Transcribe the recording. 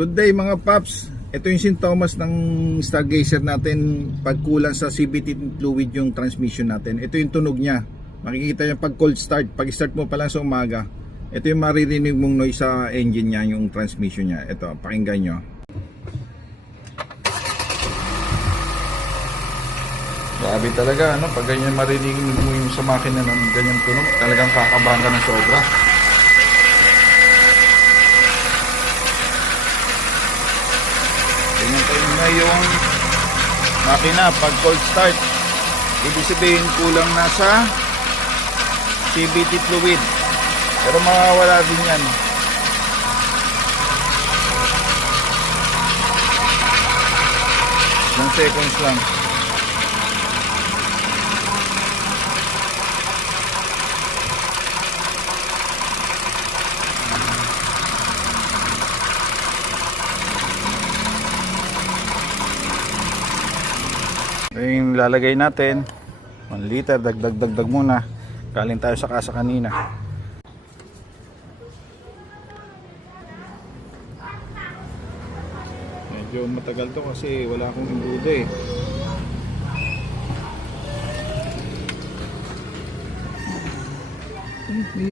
Good day mga paps. Ito yung sintomas ng Stargazer natin pag kulang sa CVT fluid yung transmission natin. Ito yung tunog niya. Makikita niyo pag cold start. Pag start mo pa lang sa umaga, ito yung maririnig mong noise sa engine niya, yung transmission niya. Ito, pakinggan nyo. Grabe talaga, ano? Pag ganyan maririnig mo yung sa makina ng ganyan tunog, talagang kakabahan ka ng sobra. Tingnan na yung makina pag cold start. Ibig sabihin kulang na sa CVT fluid. Pero mawawala din yan. Ilang seconds lang. Ito yung lalagay natin 1 liter, dagdag muna. Galing tayo sa kasa kanina. Medyo matagal to kasi wala akong imbudo eh.